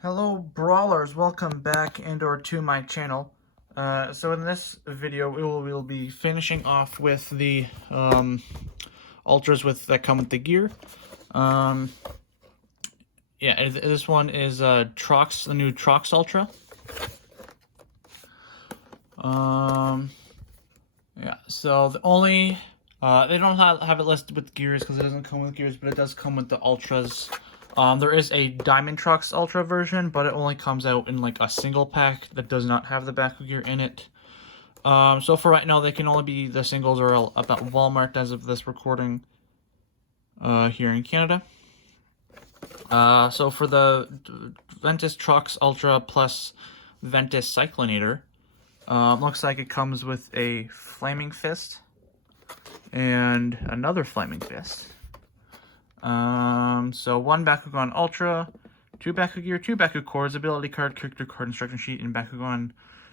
Hello Brawlers, welcome back and/or to my channel. So in this video we'll be finishing off with the Ultras that come with the gear. Yeah, this one is Trox, the new Trox Ultra. Yeah, so the only they don't have it listed with gears because it doesn't come with gears, but it does come with the Ultras. There is a Diamond Trox Ultra version, but it only comes out in like a single pack that does not have the BakuGear in it. So for right now, they can only be, the singles are about Walmart as of this recording here in Canada. So for the Ventus Trox Ultra plus Ventus Cyclonator, looks like it comes with a Flaming Fist and another Flaming Fist. So one Bakugan Ultra, 2 BakuGear, 2 BakuCores, ability card, character card, instruction sheet, and Bakugan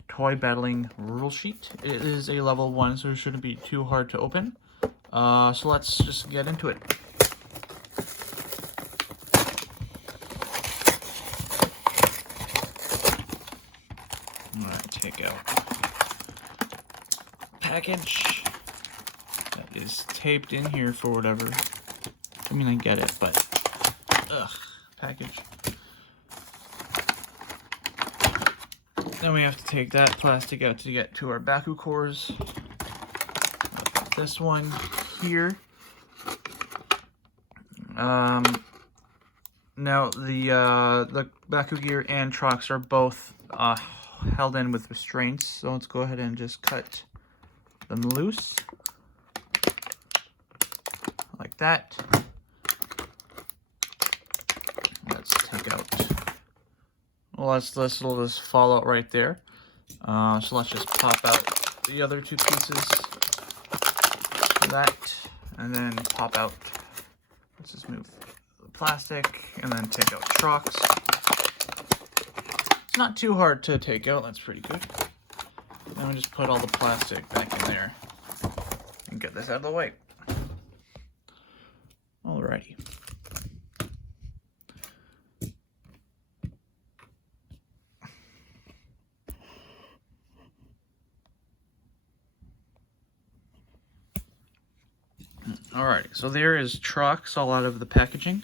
toy battling rule sheet. It is a level 1, so it shouldn't be too hard to open. So let's just get into it. Alright, take out package that is taped in here for whatever. I mean, I get it, but package. Then we have to take that plastic out to get to our Baku cores. This one here. Now the BakuGear and Trox are both held in with restraints, so let's go ahead and just cut them loose like that. Let's take out. Well, this will just fall out right there. So let's just pop out the other 2 pieces. That, and then pop out. Let's just move the plastic, and then take out Trox. It's not too hard to take out. That's pretty good. Then we just put all the plastic back in there and get this out of the way. Alrighty. Alrighty, so there is Trox all out of the packaging.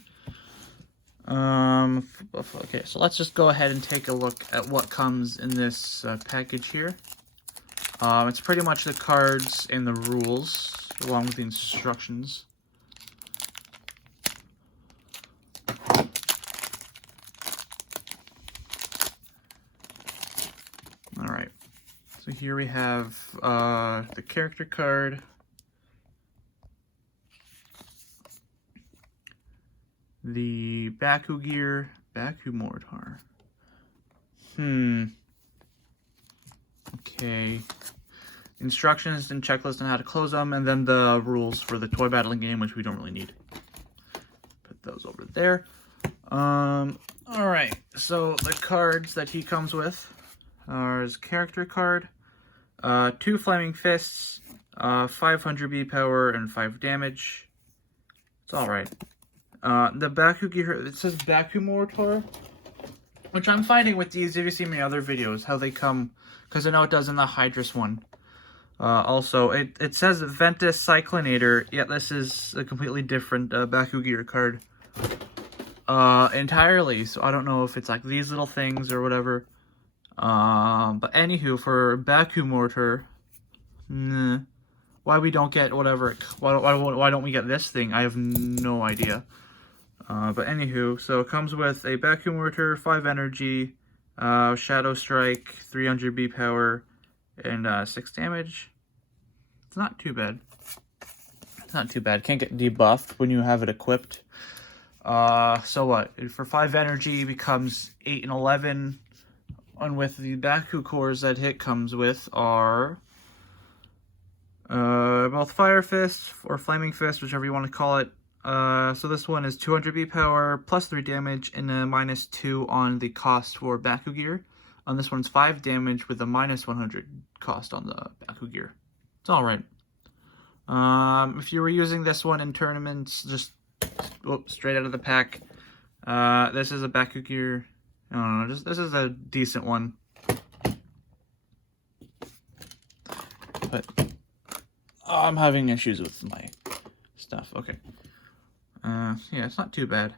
Okay, so let's just go ahead and take a look at what comes in this package here. It's pretty much the cards and the rules, along with the instructions. Alright, so here we have the character card, the BakuGear, Bakumortar. Okay. Instructions and checklist on how to close them, and then the rules for the toy battling game, which we don't really need. Put those over there. Alright, so the cards that he comes with are his character card, 2 Flaming Fists, 500 B power, and 5 damage. It's alright. The BakuGear, it says Bakumortar, which I'm finding with these, if you see my other videos, how they come, because I know it does in the Hydrus one. Also, it says Ventus Cyclonator, yet this is a completely different BakuGear card. Entirely, so I don't know if it's like these little things or whatever. But anywho, for Bakumortar, why we don't get whatever, why don't we get this thing, I have no idea. But anywho, so it comes with a Bakumortar, 5 energy, Shadow Strike, 300 B power, and 6 damage. It's not too bad. It's not too bad. Can't get debuffed when you have it equipped. So what? For 5 energy, becomes 8 and 11. And with the Baku cores that it comes with are both Fire Fist or Flaming Fist, whichever you want to call it. So this one is 200 B power, plus 3 damage, and a -2 on the cost for BakuGear. On this one's 5 damage with a -100 cost on the BakuGear. It's alright. If you were using this one in tournaments, just straight out of the pack, this is a BakuGear I don't know, this is a decent one. But I'm having issues with my stuff. Okay. Yeah, it's not too bad.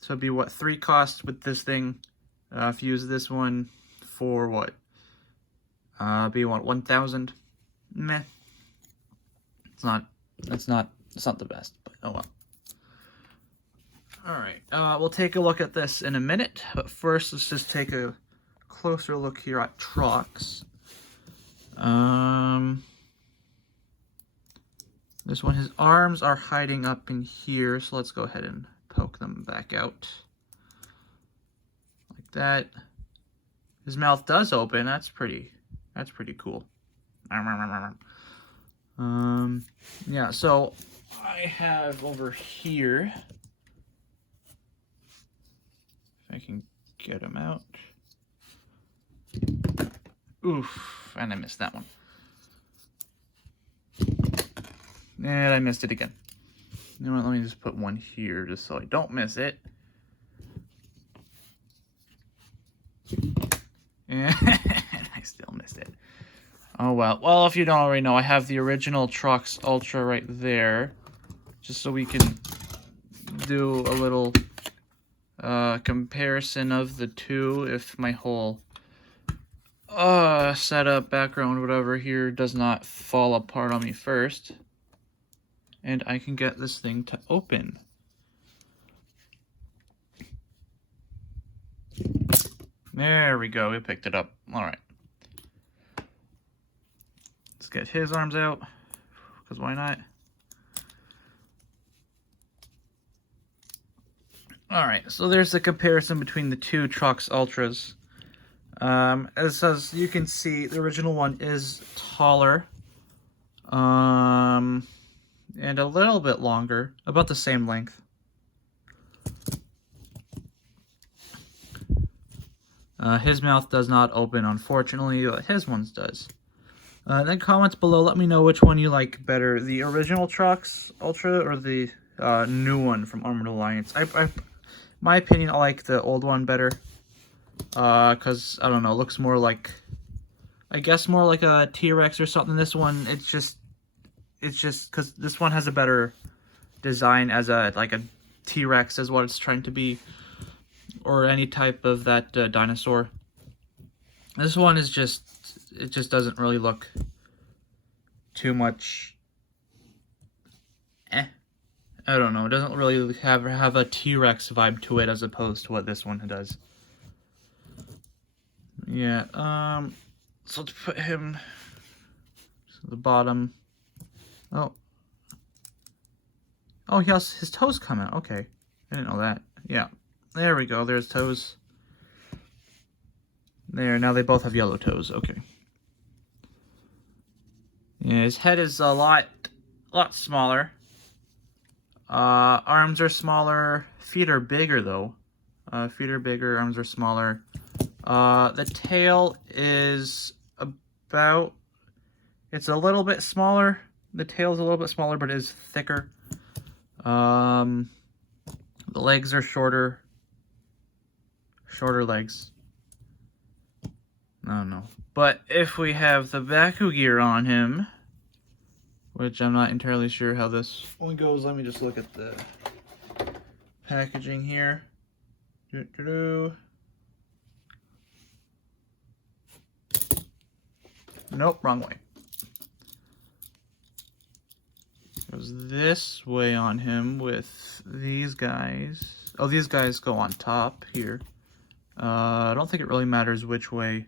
So it'd be what, 3 costs with this thing. If you use this one for what? Be what, 1,000? Meh. It's not the best, but oh well. Alright, we'll take a look at this in a minute, but first let's just take a closer look here at Trox. This one, his arms are hiding up in here, so let's go ahead and poke them back out. Like that. His mouth does open, that's pretty cool. Yeah, so I have over here, if I can get him out. Oof, and I missed that one. And I missed it again. You know what, let me just put one here just so I don't miss it. And I still missed it. Oh well. Well, if you don't already know, I have the original Trox Ultra right there. Just so we can do a little comparison of the two if my whole setup, background, whatever here does not fall apart on me first. And I can get this thing to open. There we go, we picked it up. Alright. Let's get his arms out, because why not? Alright, so there's the comparison between the two Trox Ultras. As you can see, the original one is taller. And a little bit longer, about the same length. His mouth does not open, unfortunately, but his one's does. Then comments below, let me know which one you like better, the original Trox Ultra or the new one from Armored Alliance. My opinion, I like the old one better, because, I don't know, it looks more like, I guess more like a T-Rex or something. This one, it's just because this one has a better design as like a T-Rex is what it's trying to be, or any type of that dinosaur. This one is it just doesn't really look too much. I don't know. It doesn't really have a T-Rex vibe to it as opposed to what this one does. Yeah. So let's put him to the bottom. Oh, he has his toes come out. Okay, I didn't know that. Yeah, there we go. There's toes. There, now they both have yellow toes. Okay. Yeah, his head is a lot smaller. Arms are smaller. Feet are bigger though. Feet are bigger. Arms are smaller. The tail is about. It's a little bit smaller. The tail's a little bit smaller, but it is thicker. The legs are shorter. Shorter legs. I don't know. But if we have the BakuGear on him, which I'm not entirely sure how this one goes. Let me just look at the packaging here. Nope, wrong way. Goes this way on him with these guys. Oh, these guys go on top here. I don't think it really matters which way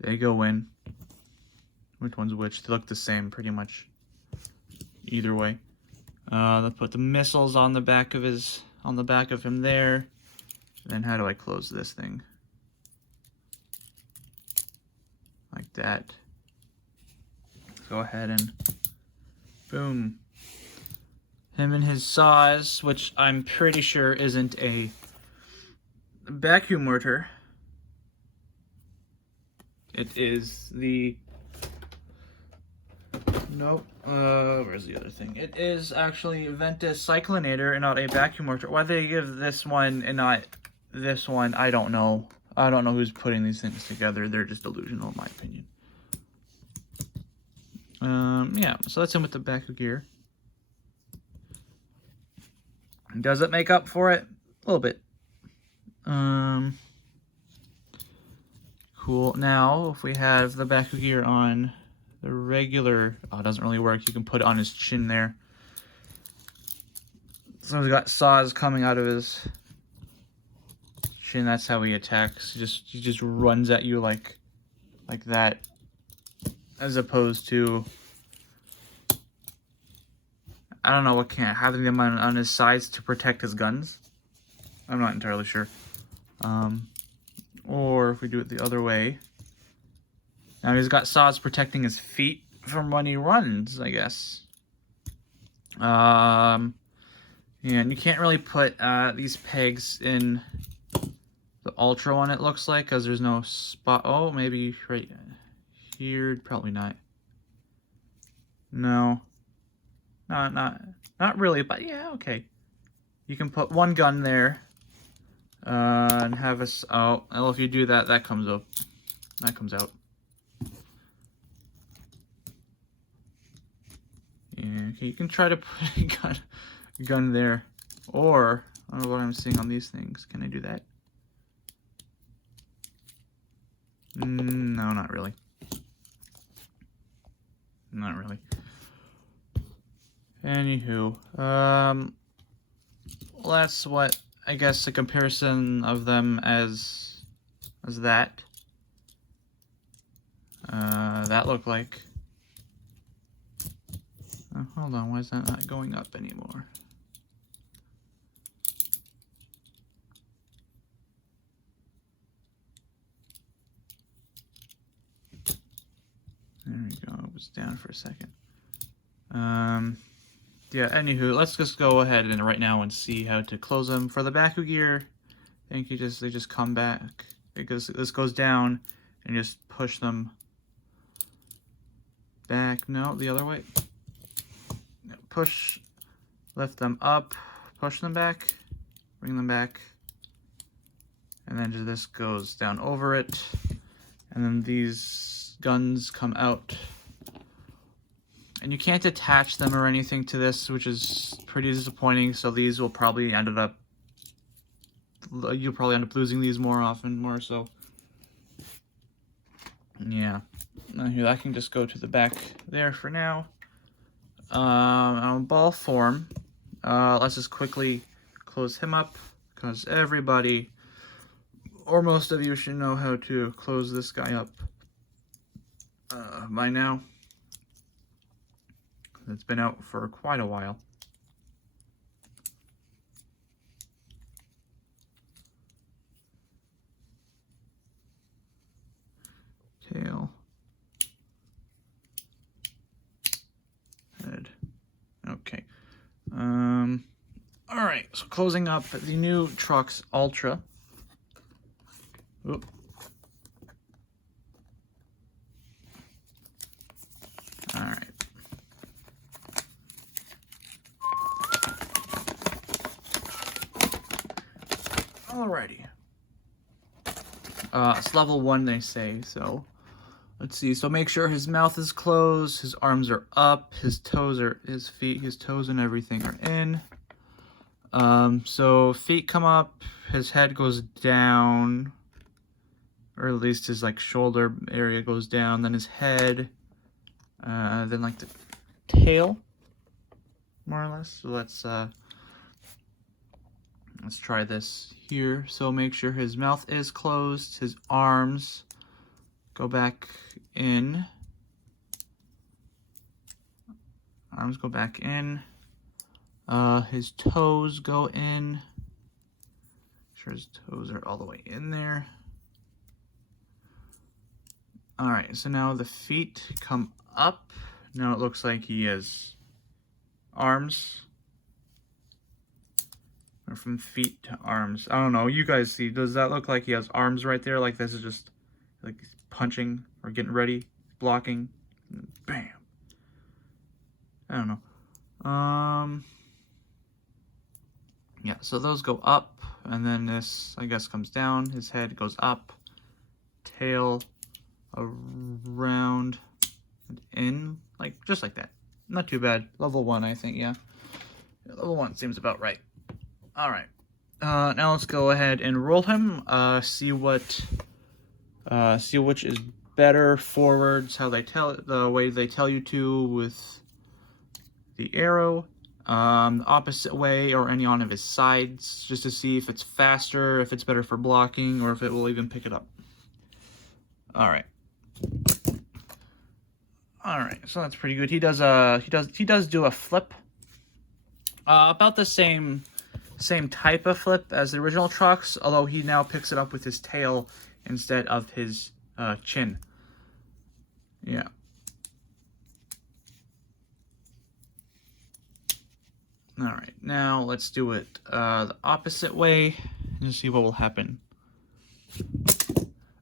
they go in. Which one's which? They look the same pretty much either way. Let's put the missiles on the back of him there. And then how do I close this thing? Like that. Go ahead and boom. Him and his saws, which I'm pretty sure isn't a vacuum mortar. It is the... Nope. Where's the other thing? It is actually Ventus Cyclonator and not a vacuum mortar. Why they give this one and not this one, I don't know. I don't know who's putting these things together. They're just delusional, in my opinion. Yeah, so that's him with the BakuGear. Does it make up for it? A little bit. Cool. Now, if we have the BakuGear on the regular... Oh, it doesn't really work. You can put it on his chin there. So he's got saws coming out of his chin. That's how he attacks. He just runs at you like that, as opposed to, I don't know what having them on his sides to protect his guns. I'm not entirely sure. Or if we do it the other way. Now he's got saws protecting his feet from when he runs, I guess. Yeah, and you can't really put these pegs in the Ultra one, it looks like, because there's no spot. Oh, maybe right here. Probably not. No. Not really, but yeah, okay. You can put one gun there and have a... Oh, well, if you do that, that comes up. That comes out. Yeah, okay, you can try to put a gun there. Or, I don't know what I'm seeing on these things. Can I do that? No, not really. Not really. Anywho, that's what, I guess, a comparison of them as that. That looked like. Oh, hold on, why is that not going up anymore? There we go, it was down for a second. Yeah, anywho, let's just go ahead and right now and see how to close them. For the BakuGear, I think they just come back. This goes down and you just push them back. No, the other way. Push, lift them up, push them back, bring them back, and then this goes down over it, and then these guns come out. And you can't attach them or anything to this, which is pretty disappointing. So these will probably you'll probably end up losing these more so. Yeah. Now here, that can just go to the back there for now. On ball form, let's just quickly close him up, because everybody, or most of you, should know how to close this guy up by now. It's been out for quite a while. Tail. Head. Okay. Alright, so closing up the new Trox Ultra. Oop. Alright. Alrighty. It's level 1, they say, so let's see. So make sure his mouth is closed, his arms are up, his toes and everything are in. So feet come up, his head goes down, or at least his shoulder area goes down, then his head, then the tail, more or less. So let's try this here. So make sure his mouth is closed, his arms go back in. Arms go back in. His toes go in. Make sure his toes are all the way in there. Alright, so now the feet come up. Now it looks like he has arms. Or from feet to arms. I don't know. You guys see. Does that look like he has arms right there? Like this is just like he's punching or getting ready, blocking. Bam. I don't know. Yeah, so those go up, and then this, I guess, comes down. His head goes up, tail around and in, like just like that. Not too bad. Level 1, I think, yeah. Level 1 seems about right. All right. Now let's go ahead and roll him. See which is better forwards, the way they tell you to with the arrow, the opposite way, or any on of his sides, just to see if it's faster, if it's better for blocking, or if it will even pick it up. All right. All right, so that's pretty good. He does do a flip, about the same type of flip as the original Trox, although he now picks it up with his tail instead of his chin. Yeah. All right, now let's do it the opposite way and see what will happen.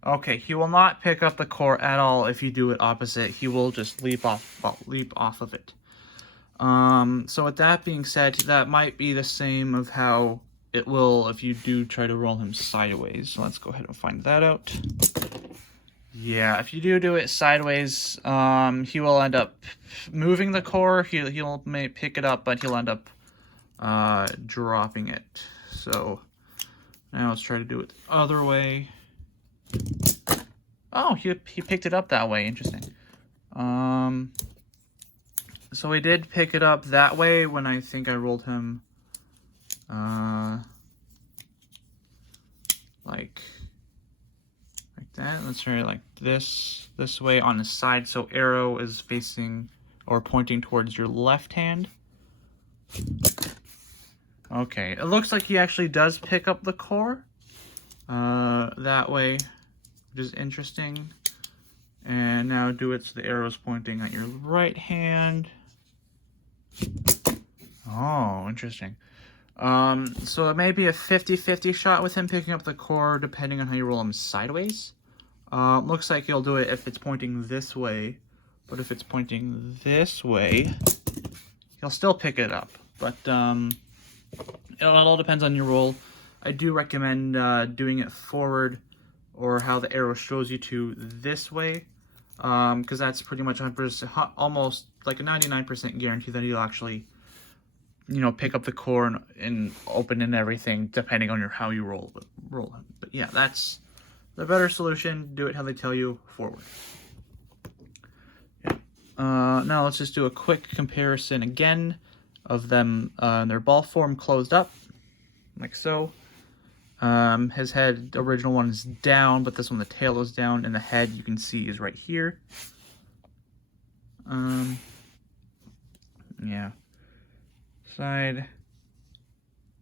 Okay, he will not pick up the core at all if you do it opposite. He will just leap off of it. So with that being said, that might be the same of how it will if you do try to roll him sideways. So let's go ahead and find that out. Yeah, if you do it sideways, he will end up moving the core. He'll may pick it up, but he'll end up dropping it. So now let's try to do it the other way. Oh, he picked it up that way. Interesting. So he did pick it up that way when I think I rolled him like that. Let's try it like this way on the side, so arrow is facing or pointing towards your left hand. Okay, it looks like he actually does pick up the core that way, which is interesting. And now do it so the arrow's pointing at your right hand. Oh, interesting. So it may be a 50-50 shot with him picking up the core, depending on how you roll him sideways. Looks like he'll do it if it's pointing this way, but if it's pointing this way, he'll still pick it up. But it all depends on your roll. I do recommend doing it forward, or how the arrow shows you to this way, because that's pretty much 100%, almost like a 99% guarantee that he'll actually, pick up the core and open and everything, depending on how you roll him. But yeah, that's the better solution. Do it how they tell you, forward. Yeah. Now let's just do a quick comparison again of them in their ball form closed up, like so. His head, the original one, is down, but this one, the tail is down, and the head, you can see, is right here. Yeah. Side,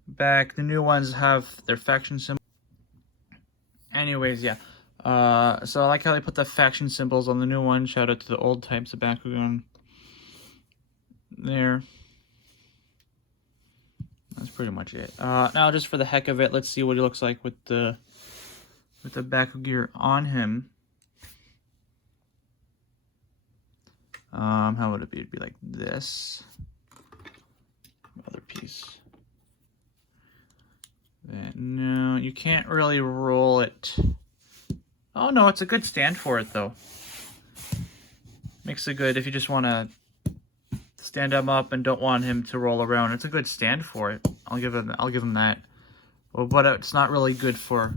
back. The new ones have their faction symbol. Anyways, yeah. So I like how they put the faction symbols on the new one. Shout out to the old types of Bakugan. There. That's pretty much it. Now, just for the heck of it, let's see what he looks like with the BakuGear on him. How would it be? It'd be like this. Other piece. No, you can't really roll it. Oh no, it's a good stand for it though. Makes it good if you just want to stand him up and don't want him to roll around. It's a good stand for it. I'll give him that. Well, but it's not really good for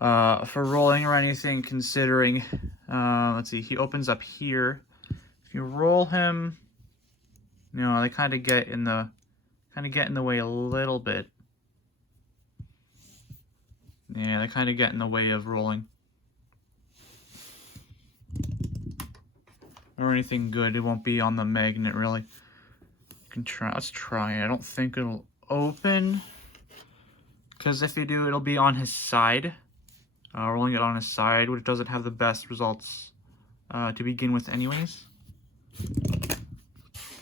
rolling or anything, considering let's see, he opens up here. If you roll him, they kind of get in the way a little bit. Yeah, they kind of get in the way of rolling. Or anything good. It won't be on the magnet, really. You can try. Let's try. I don't think it'll open, because if you do, it'll be on his side. Rolling it on his side, which doesn't have the best results to begin with anyways.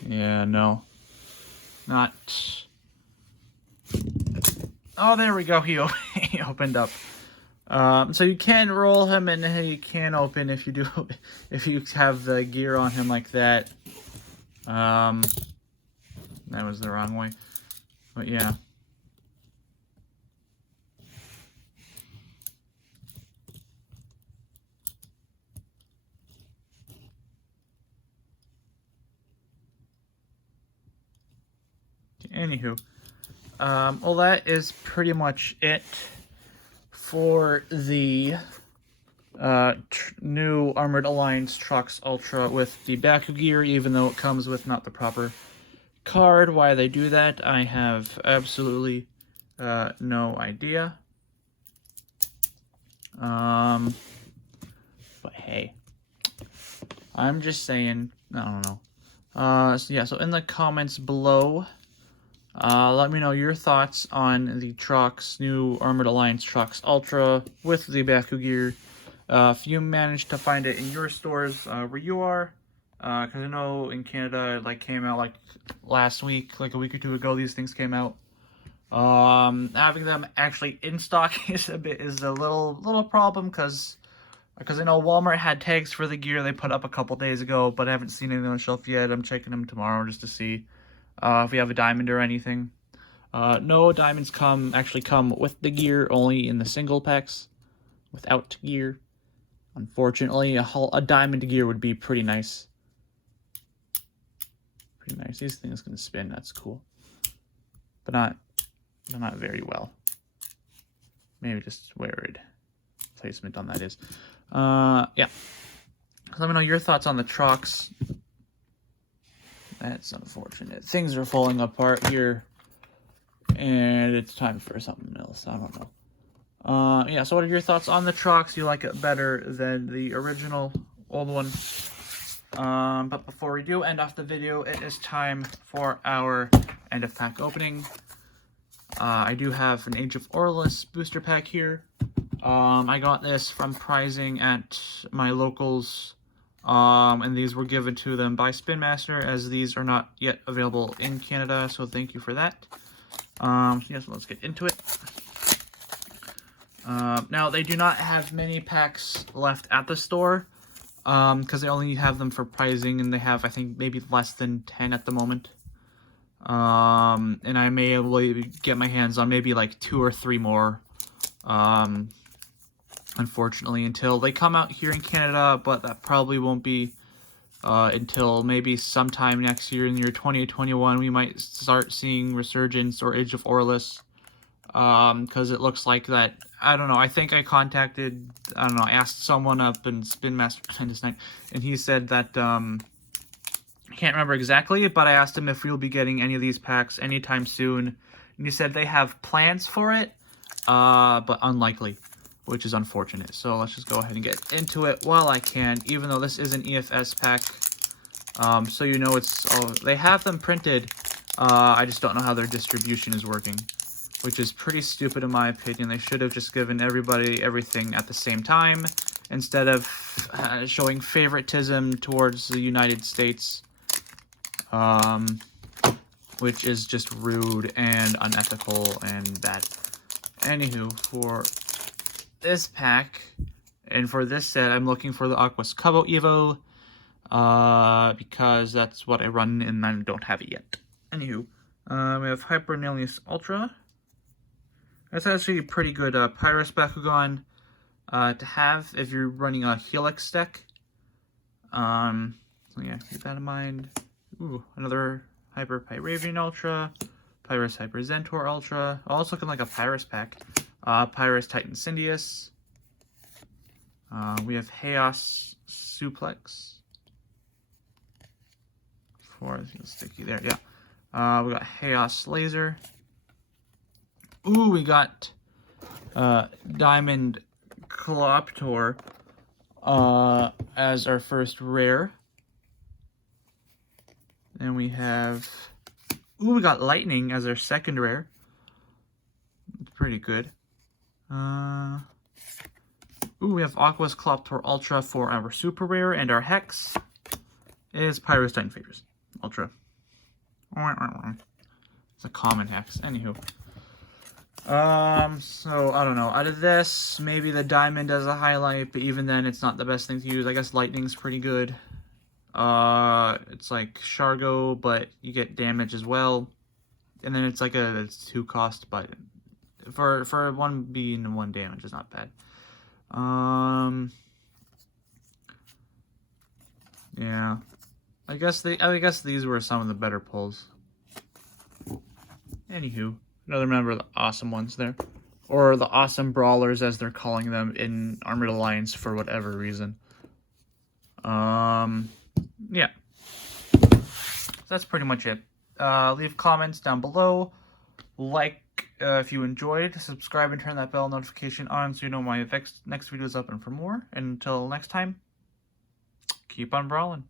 Yeah, no. Not. Oh, there we go. He opened up. So you can roll him and he can open if you have the gear on him like that. That was the wrong way. But yeah. Anywho, well, that is pretty much it for the new Armored Alliance Trox Ultra with the BakuGear, even though it comes with not the proper card. Why they do that, I have absolutely no idea. But hey, I'm just saying, I don't know. So yeah, so in the comments below, let me know your thoughts on the Trox, new Armored Alliance Trox Ultra with the BakuGear. If you managed to find it in your stores where you are, because I know in Canada it like came out like last week, like a week or two ago, these things came out. Having them actually in stock is a little problem because I know Walmart had tags for the gear they put up a couple days ago, but I haven't seen anything on the shelf yet. I'm checking them tomorrow just to see if we have a diamond or anything. No diamonds actually come with the gear, only in the single packs without gear. Unfortunately, a diamond gear would be pretty nice. Pretty nice. These things can spin. That's cool, but not very well. Maybe just weird placement on that is. Yeah. Let me know your thoughts on the Trox. That's unfortunate. Things are falling apart here, and it's time for something else. I don't know. Yeah, so what are your thoughts on the Trox? You like it better than the original old one? But before we do end off the video, it is time for our end of pack opening. I do have an Age of Orlis booster pack here. I got this from prizing at my locals, and these were given to them by Spin Master, as these are not yet available in Canada, so thank you for that. Yes, let's get into it. Now, they do not have many packs left at the store, because they only have them for prizing, and they have, I think, maybe less than 10 at the moment. And I may able to get my hands on maybe like 2 or 3 more, unfortunately, until they come out here in Canada, but that probably won't be until maybe sometime next year, in the year 2021, we might start seeing Resurgence or Age of Orlis, because it looks like that, I don't know, I think I asked someone up in Spin Master this night, and he said that, I can't remember exactly, but I asked him if we'll be getting any of these packs anytime soon, and he said they have plans for it, but unlikely, which is unfortunate. So let's just go ahead and get into it while I can, even though this is an EFS pack, so you know they have them printed, I just don't know how their distribution is working, which is pretty stupid in my opinion. They should have just given everybody everything at the same time, instead of showing favoritism towards the United States, which is just rude and unethical and bad. Anywho, for this pack, and for this set, I'm looking for the Aquas Cabo Evo, because that's what I run and I don't have it yet. Anywho, we have Hypernilius Ultra. That's actually a pretty good Pyrus Bakugan to have if you're running a Helix deck. So yeah, keep that in mind. Ooh, another Hyper Pyravian Ultra, Pyrus Hyper Zentor Ultra. Oh, it's looking like a Pyrus pack. Pyrus Titan Syndius. We have Chaos Suplex. Sticky there, yeah. We got Chaos Laser. Ooh, we got Diamond Cloptor as our first rare. Then we have, ooh, we got Lightning as our second rare. Pretty good. Ooh, we have Aqua's Cloptor Ultra for our super rare, and our Hex is Pyrus Titan Phasers Ultra. It's a common Hex. Anywho. So, I don't know. Out of this, maybe the Diamond as a highlight, but even then, it's not the best thing to use. I guess Lightning's pretty good. It's like Shargo, but you get damage as well. And then it's like it's 2 cost, but for 1 being and 1 damage is not bad. Yeah. I guess these were some of the better pulls. Anywho, another member of the awesome ones there. Or the awesome brawlers, as they're calling them in Armored Alliance for whatever reason. Yeah. So that's pretty much it. Leave comments down below. Like if you enjoyed. Subscribe and turn that bell notification on so you know my next video is up and for more. And until next time, keep on brawling.